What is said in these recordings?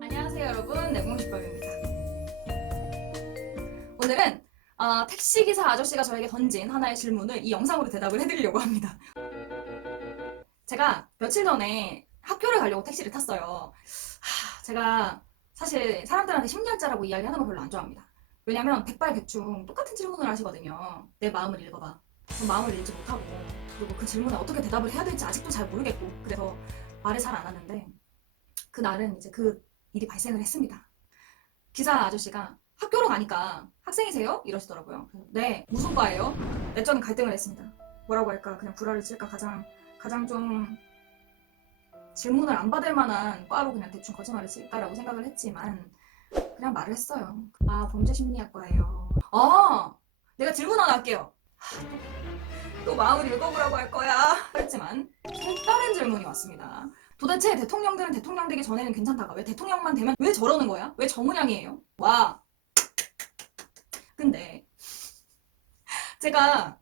안녕하세요 여러분. 내공식범입니다. 오늘은 어, 택시기사 아저씨가 저에게 던진 하나의 질문을 이 영상으로 대답을 해드리려고 합니다. 제가 며칠 전에 학교를 가려고 택시를 tas어요. 하, 제가 사실 사람들한테 10년짜라고 이야기하는 걸 별로 안 좋아합니다. 왜냐면 백발백중 똑같은 질문을 하시거든요. 내 마음을 읽어봐. 전 마음을 읽지 못하고 그리고 그 질문에 어떻게 대답을 해야 될지 아직도 잘 모르겠고 그래서 말을 잘 안 하는데 그날은 이제 그 일이 발생을 했습니다. 기사 아저씨가 학교로 가니까 학생이세요? 이러시더라고요. 네, 무슨 과예요? 내적인 갈등을 했습니다. 뭐라고 할까? 그냥 불화를 칠까? 가장 가장 좀 질문을 안 받을 만한 과로 그냥 대충 거짓말을 칠까라고 생각을 했지만 그냥 말을 했어요. 아, 범죄심리학과예요. 아, 내가 질문 하나 할게요. 또 마음을 읽어보라고 할 거야. 했지만 다른 질문이 왔습니다. 도대체 대통령들은 대통령 되기 전에는 괜찮다가 왜 대통령만 되면 왜 저러는 거야? 왜저 모양이에요? 와. 근데 제가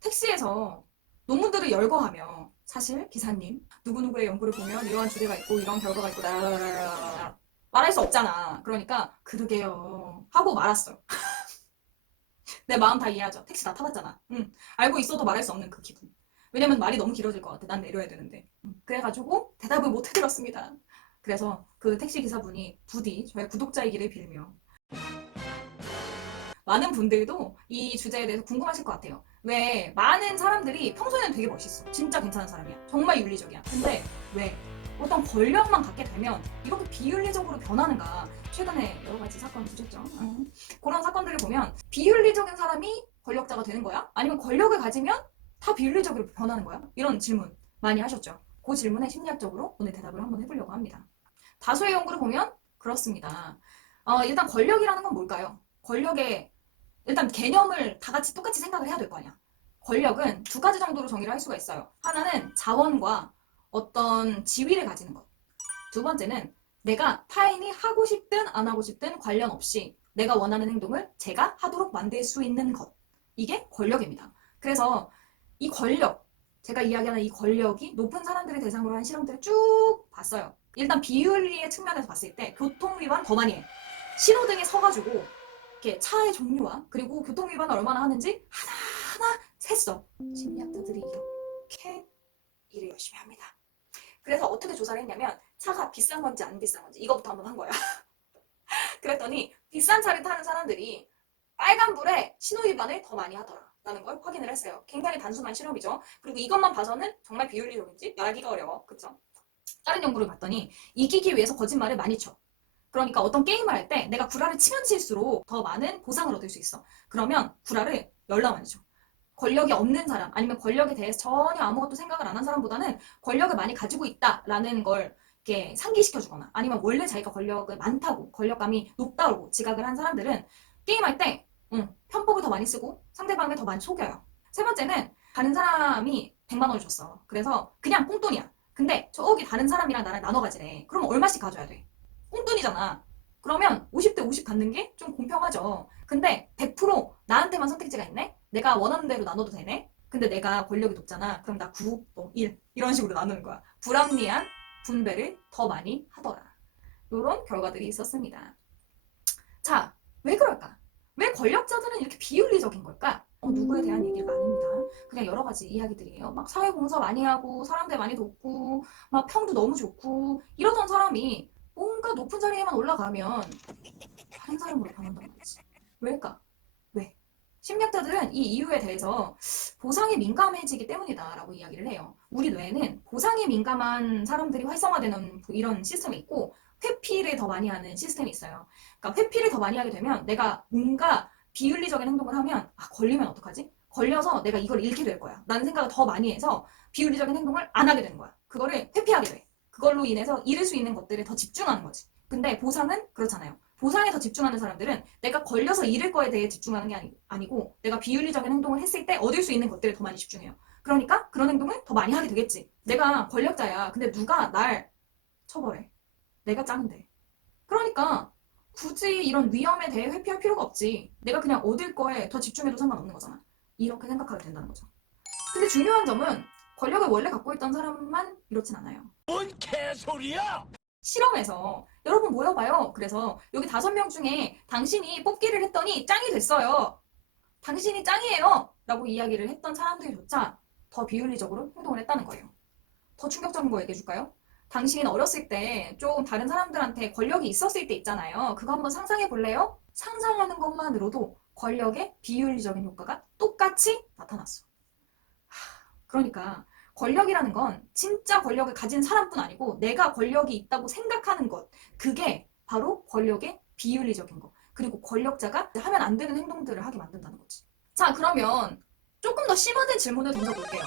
택시에서 논문들을 열거하며 사실 기사님 누구누구의 연구를 보면 이러한 주제가 있고 이런 결과가 있고 라라라라라 말할 수 없잖아. 그러니까 그러게요 하고 말았어요. 내 마음 다 이해하죠. 택시 다 타봤잖아. 응. 알고 있어도 말할 수 없는 그 기분. 왜냐면 말이 너무 길어질 것 같아. 난 내려야 되는데. 음, 그래가지고 대답을 못 해드렸습니다. 그래서 그 택시 기사분이 부디 저의 구독자이기를 빌며 많은 분들도 이 주제에 대해서 궁금하실 것 같아요. 왜 많은 사람들이 평소에는 되게 멋있어. 진짜 괜찮은 사람이야. 정말 윤리적이야. 근데 왜 어떤 권력만 갖게 되면 이렇게 비윤리적으로 변하는가? 최근에 여러 가지 사건 보셨죠? 음. 그런 사건들을 보면 비윤리적인 사람이 권력자가 되는 거야? 아니면 권력을 가지면 다 비윤리적으로 변하는 거야? 이런 질문 많이 하셨죠. 그 질문에 심리학적으로 오늘 대답을 한번 해보려고 합니다. 다수의 연구를 보면 그렇습니다. 어, 일단 권력이라는 건 뭘까요? 권력의 일단 개념을 다 같이 똑같이 생각을 해야 될 거 아니야. 권력은 두 가지 정도로 정의를 할 수가 있어요. 하나는 자원과 어떤 지위를 가지는 것. 두 번째는 내가 타인이 하고 싶든 안 하고 싶든 관련 없이 내가 원하는 행동을 제가 하도록 만들 수 있는 것. 이게 권력입니다. 그래서 이 권력, 제가 이야기하는 이 권력이 높은 사람들을 대상으로 한 실험들을 쭉 봤어요. 일단 비윤리의 측면에서 봤을 때 교통 위반 더 많이 해. 신호등에 서가지고 이렇게 차의 종류와 그리고 교통 위반을 얼마나 하는지 하나하나 셌어. 심리학자들이 이렇게 일을 열심히 합니다. 그래서 어떻게 조사를 했냐면 차가 비싼 건지 안 비싼 건지 이거부터 한번 한 거야. 그랬더니 비싼 차를 타는 사람들이 빨간불에 신호위반을 더 많이 하더라. 라는 걸 확인을 했어요. 굉장히 단순한 실험이죠. 그리고 이것만 봐서는 정말 비윤리적인지 말하기가 어려워. 그쵸? 다른 연구를 봤더니 이기기 위해서 거짓말을 많이 쳐. 그러니까 어떤 게임을 할 때 내가 구라를 치면 칠수록 더 많은 보상을 얻을 수 있어. 그러면 구라를 열나 많이 쳐. 권력이 없는 사람 아니면 권력에 대해서 전혀 아무것도 생각을 안 한 사람보다는 권력을 많이 가지고 있다라는 걸 이렇게 상기시켜 주거나 아니면 원래 자기가 권력을 많다고 권력감이 높다고 지각을 한 사람들은 게임할 때 응, 편법을 더 많이 쓰고 상대방을 더 많이 속여요. 세 번째는 다른 사람이 100만 원을 줬어. 그래서 그냥 꽁돈이야. 근데 저기 다른 사람이랑 나랑 나눠 가지래. 그럼 얼마씩 가져야 돼? 꽁돈이잖아. 그러면 50대 50 갖는 게 좀 공평하죠. 근데 100% 나한테만 선택지가 있네? 내가 원하는 대로 나눠도 되네? 근데 내가 권력이 높잖아. 그럼 나 9, 너 1. 이런 식으로 나누는 거야. 불합리한 분배를 더 많이 하더라. 이런 결과들이 있었습니다. 자, 왜 그럴까? 왜 권력자들은 이렇게 비윤리적인 걸까? 어, 누구에 대한 얘기가 아닙니다. 그냥 여러 가지 이야기들이에요. 막 사회봉사 많이 하고, 사람들 많이 돕고, 막 평도 너무 좋고, 이러던 사람이 뭔가 높은 자리에만 올라가면 다른 사람으로 변한단 말이지. 왜일까? 왜? 심리학자들은 이 이유에 대해서 보상에 민감해지기 때문이다라고 이야기를 해요. 우리 뇌에는 보상에 민감한 사람들이 활성화되는 이런 시스템이 있고, 회피를 더 많이 하는 시스템이 있어요. 그러니까 회피를 더 많이 하게 되면 내가 뭔가 비윤리적인 행동을 하면 아 걸리면 어떡하지? 걸려서 내가 이걸 잃게 될 거야. 라는 생각을 더 많이 해서 비윤리적인 행동을 안 하게 되는 거야. 그거를 회피하게 돼. 그걸로 인해서 잃을 수 있는 것들에 더 집중하는 거지. 근데 보상은 그렇잖아요. 보상에 더 집중하는 사람들은 내가 걸려서 잃을 거에 대해 집중하는 게 아니, 아니고 내가 비윤리적인 행동을 했을 때 얻을 수 있는 것들에 더 많이 집중해요. 그러니까 그런 행동을 더 많이 하게 되겠지. 내가 권력자야. 근데 누가 날 처벌해. 내가 짱인데. 그러니까 굳이 이런 위험에 대해 회피할 필요가 없지. 내가 그냥 얻을 거에 더 집중해도 상관없는 거잖아. 이렇게 생각하게 된다는 거죠. 근데 중요한 점은 권력을 원래 갖고 있던 사람만 이렇진 않아요. 뭔 개소리야! 실험에서 여러분 모여봐요. 그래서 여기 다섯 명 중에 당신이 뽑기를 했더니 짱이 됐어요. 당신이 짱이에요. 라고 이야기를 했던 사람들조차 더 비윤리적으로 행동을 했다는 거예요. 더 충격적인 거 얘기해 줄까요? 당신 어렸을 때 좀 다른 사람들한테 권력이 있었을 때 있잖아요. 그거 한번 상상해 볼래요? 상상하는 것만으로도 권력의 비윤리적인 효과가 똑같이 나타났어. 하, 그러니까 권력이라는 건 진짜 권력을 가진 사람뿐 아니고 내가 권력이 있다고 생각하는 것. 그게 바로 권력의 비윤리적인 거. 그리고 권력자가 하면 안 되는 행동들을 하게 만든다는 거지. 자, 그러면 조금 더 심화된 질문을 던져볼게요.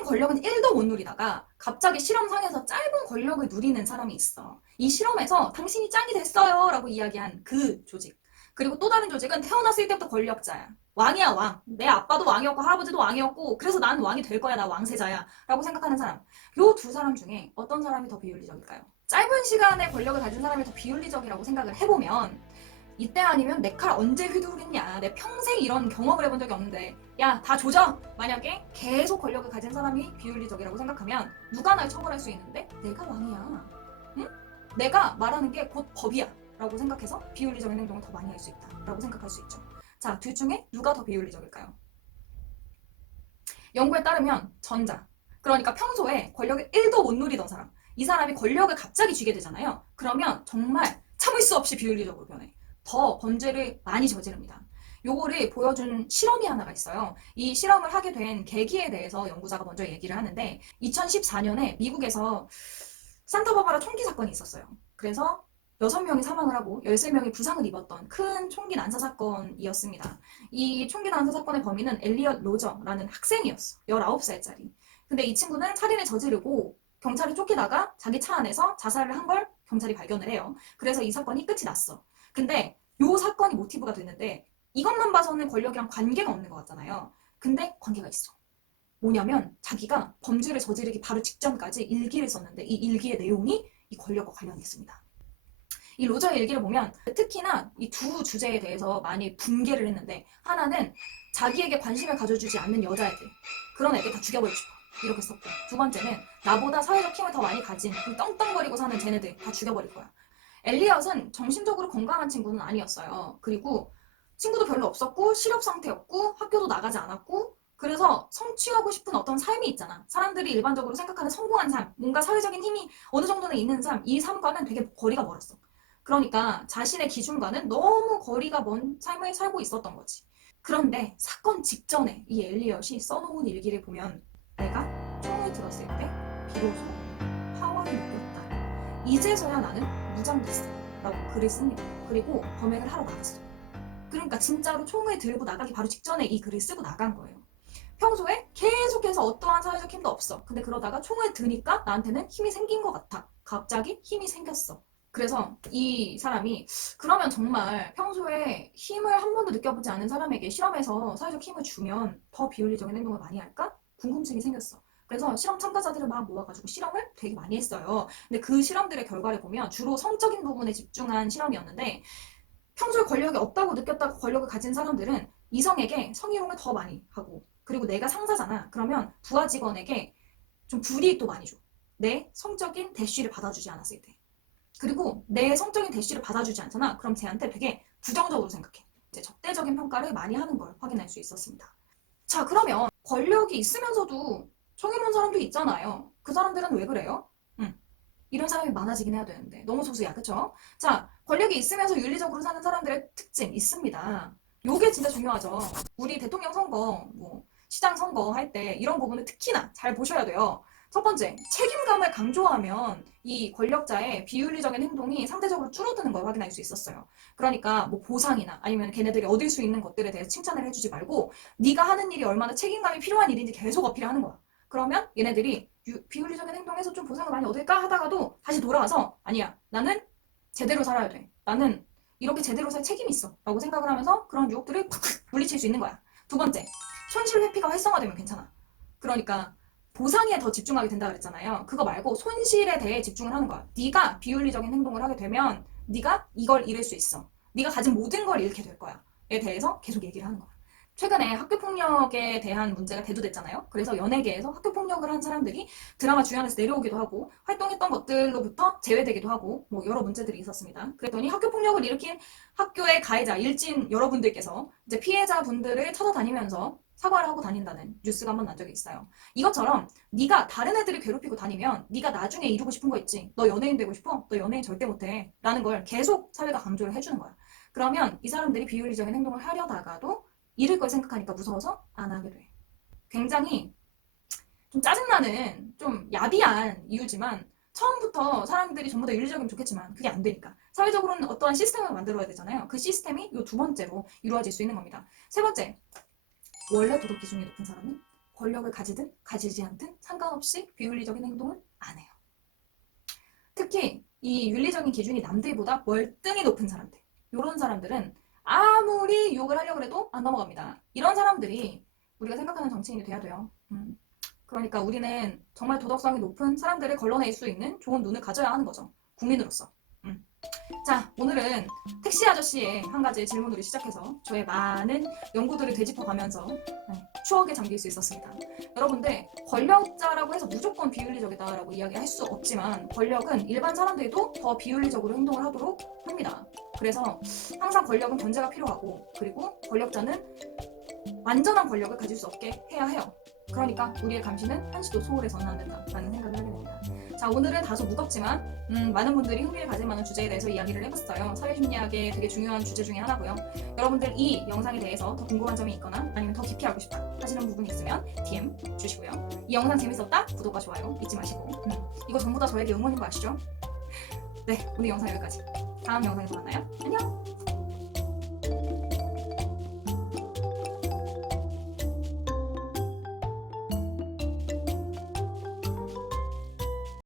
평생 권력은 1도 못 누리다가 갑자기 실험상에서 짧은 권력을 누리는 사람이 있어. 이 실험에서 당신이 짱이 됐어요 라고 이야기한 그 조직. 그리고 또 다른 조직은 태어났을 때부터 권력자야. 왕이야 왕. 내 아빠도 왕이었고 할아버지도 왕이었고 그래서 난 왕이 될 거야 나 왕세자야 라고 생각하는 사람. 요 두 사람 중에 어떤 사람이 더 비윤리적일까요? 짧은 시간에 권력을 가진 사람이 더 비윤리적이라고 생각을 해보면 이때 아니면 내 칼 언제 휘두르겠냐. 내 평생 이런 경험을 해본 적이 없는데 야 다 조져. 만약에 계속 권력을 가진 사람이 비윤리적이라고 생각하면 누가 날 처벌할 수 있는데 내가 왕이야. 응? 내가 말하는 게 곧 법이야. 라고 생각해서 비윤리적인 행동을 더 많이 할 수 있다. 라고 생각할 수 있죠. 자, 둘 중에 누가 더 비윤리적일까요? 연구에 따르면 전자. 그러니까 평소에 권력을 1도 못 누리던 사람. 이 사람이 권력을 갑자기 쥐게 되잖아요. 그러면 정말 참을 수 없이 비윤리적으로 변해. 더 범죄를 많이 저지릅니다. 요거를 보여준 실험이 하나가 있어요. 이 실험을 하게 된 계기에 대해서 연구자가 먼저 얘기를 하는데 2014년에 미국에서 산타바바라 총기 사건이 있었어요. 그래서 6명이 사망을 하고 13명이 부상을 입었던 큰 총기 난사 사건이었습니다. 이 총기 난사 사건의 범인은 엘리엇 로저라는 학생이었어. 19살짜리. 근데 이 친구는 살인을 저지르고 경찰이 쫓기다가 자기 차 안에서 자살을 한 걸 경찰이 발견을 해요. 그래서 이 사건이 끝이 났어. 근데 요 사건이 모티브가 됐는데 이것만 봐서는 권력이랑 관계가 없는 것 같잖아요. 근데 관계가 있어. 뭐냐면 자기가 범죄를 저지르기 바로 직전까지 일기를 썼는데 이 일기의 내용이 이 권력과 관련이 있습니다. 이 로저의 일기를 보면 특히나 이 두 주제에 대해서 많이 분개를 했는데 하나는 자기에게 관심을 가져주지 않는 여자애들 그런 애들 다 죽여버리고 싶어 이렇게 썼고 두 번째는 나보다 사회적 힘을 더 많이 가진 그 떵떵거리고 사는 쟤네들 다 죽여버릴 거야 엘리엇은 정신적으로 건강한 친구는 아니었어요. 그리고 친구도 별로 없었고 실업 상태였고 학교도 나가지 않았고 그래서 성취하고 싶은 어떤 삶이 있잖아. 사람들이 일반적으로 생각하는 성공한 삶, 뭔가 사회적인 힘이 어느 정도는 있는 삶, 이 삶과는 되게 거리가 멀었어. 그러니까 자신의 기준과는 너무 거리가 먼 삶을 살고 있었던 거지. 그런데 사건 직전에 이 엘리엇이 써놓은 일기를 보면 내가 총을 들었을 때 비로소 파워를 느꼈다. 이제서야 나는 무장됐어. 라고 글을 씁니다. 그리고 범행을 하러 나갔어. 그러니까 진짜로 총을 들고 나가기 바로 직전에 이 글을 쓰고 나간 거예요. 평소에 계속해서 어떠한 사회적 힘도 없어. 근데 그러다가 총을 드니까 나한테는 힘이 생긴 것 같아. 갑자기 힘이 생겼어. 그래서 이 사람이 그러면 정말 평소에 힘을 한 번도 느껴보지 않은 사람에게 실험에서 사회적 힘을 주면 더 비윤리적인 행동을 많이 할까? 궁금증이 생겼어. 그래서 실험 참가자들을 막 모아가지고 실험을 되게 많이 했어요. 근데 그 실험들의 결과를 보면 주로 성적인 부분에 집중한 실험이었는데 평소에 권력이 없다고 느꼈다고 권력을 가진 사람들은 이성에게 성희롱을 더 많이 하고 그리고 내가 상사잖아. 그러면 부하 직원에게 좀 불이익 도 많이 줘. 내 성적인 대쉬를 받아주지 않았을 때. 그리고 내 성적인 대쉬를 받아주지 않잖아. 그럼 쟤한테 되게 부정적으로 생각해. 이제 적대적인 평가를 많이 하는 걸 확인할 수 있었습니다. 자, 그러면 권력이 있으면서도 성희롱 사람도 있잖아요. 그 사람들은 왜 그래요? 응. 이런 사람이 많아지긴 해야 되는데 너무 소수야, 그쵸? 자, 권력이 있으면서 윤리적으로 사는 사람들의 특징 있습니다. 요게 진짜 중요하죠. 우리 대통령 선거, 뭐 시장 선거 할 때 이런 부분을 특히나 잘 보셔야 돼요. 첫 번째, 책임감을 강조하면 이 권력자의 비윤리적인 행동이 상대적으로 줄어드는 걸 확인할 수 있었어요. 그러니까 뭐 보상이나 아니면 걔네들이 얻을 수 있는 것들에 대해서 칭찬을 해주지 말고 네가 하는 일이 얼마나 책임감이 필요한 일인지 계속 어필하는 거야. 그러면 얘네들이 유- 비윤리적인 행동에서 좀 보상을 많이 얻을까 하다가도 다시 돌아와서 아니야 나는 제대로 살아야 돼. 나는 이렇게 제대로 살 책임이 있어. 라고 생각을 하면서 그런 유혹들을 팍 물리칠 수 있는 거야. 두 번째 손실 회피가 활성화되면 괜찮아. 그러니까 보상에 더 집중하게 된다 그랬잖아요. 그거 말고 손실에 대해 집중을 하는 거야. 네가 비윤리적인 행동을 하게 되면 네가 이걸 잃을 수 있어. 네가 가진 모든 걸 잃게 될 거야. 에 대해서 계속 얘기를 하는 거야 최근에 학교 폭력에 대한 문제가 대두됐잖아요. 그래서 연예계에서 학교 폭력을 한 사람들이 드라마 주연에서 내려오기도 하고 활동했던 것들로부터 제외되기도 하고 뭐 여러 문제들이 있었습니다. 그랬더니 학교 폭력을 일으킨 학교의 가해자 일진 여러분들께서 이제 피해자 분들을 찾아다니면서 사과를 하고 다닌다는 뉴스가 한 번 난 적이 있어요. 이것처럼 네가 다른 애들을 괴롭히고 다니면 네가 나중에 이루고 싶은 거 있지. 너 연예인 되고 싶어? 너 연예인 절대 못해. 라는 걸 계속 사회가 강조를 해주는 거야. 그러면 이 사람들이 비윤리적인 행동을 하려다가도 잃을 걸 생각하니까 무서워서 안 하게 돼. 굉장히 좀 짜증나는 좀 야비한 이유지만 처음부터 사람들이 전부 다 윤리적이면 좋겠지만 그게 안 되니까 사회적으로는 어떠한 시스템을 만들어야 되잖아요. 그 시스템이 이두 번째로 이루어질 수 있는 겁니다. 세 번째, 원래 도덕 기준이 높은 사람은 권력을 가지든 가지지 않든 상관없이 비윤리적인 행동을 안 해요. 특히 이 윤리적인 기준이 남들보다 월등히 높은 사람들, 이런 사람들은 아무리 욕을 하려고 해도 안 넘어갑니다. 이런 사람들이 우리가 생각하는 정치인이 돼야 돼요. 음. 그러니까 우리는 정말 도덕성이 높은 사람들을 걸러낼 수 있는 좋은 눈을 가져야 하는 거죠. 국민으로서. 음. 자, 오늘은 택시 아저씨의 한 가지 질문으로 시작해서 저의 많은 연구들을 되짚어가면서 네, 추억에 잠길 수 있었습니다. 여러분들, 권력자라고 해서 무조건 비윤리적이다라고 이야기할 수 없지만 권력은 일반 사람들도 더 비윤리적으로 행동을 하도록 합니다. 그래서 항상 권력은 견제가 필요하고 그리고 권력자는 완전한 권력을 가질 수 없게 해야 해요. 그러니까 우리의 감시는 한시도 소홀해서는 안 된다라는 생각을 하게 됩니다. 자 오늘은 다소 무겁지만 음, 많은 분들이 흥미를 가질 만한 주제에 대해서 이야기를 해봤어요. 사회심리학의 되게 중요한 주제 중에 하나고요. 여러분들 이 영상에 대해서 더 궁금한 점이 있거나 아니면 더 깊이 알고 싶다 하시는 부분이 있으면 DM 주시고요. 이 영상 재밌었다? 구독과 좋아요 잊지 마시고 음, 이거 전부 다 저에게 응원인 거 아시죠? 네 오늘 영상 여기까지. 다음 영상에서 만나요. 안녕!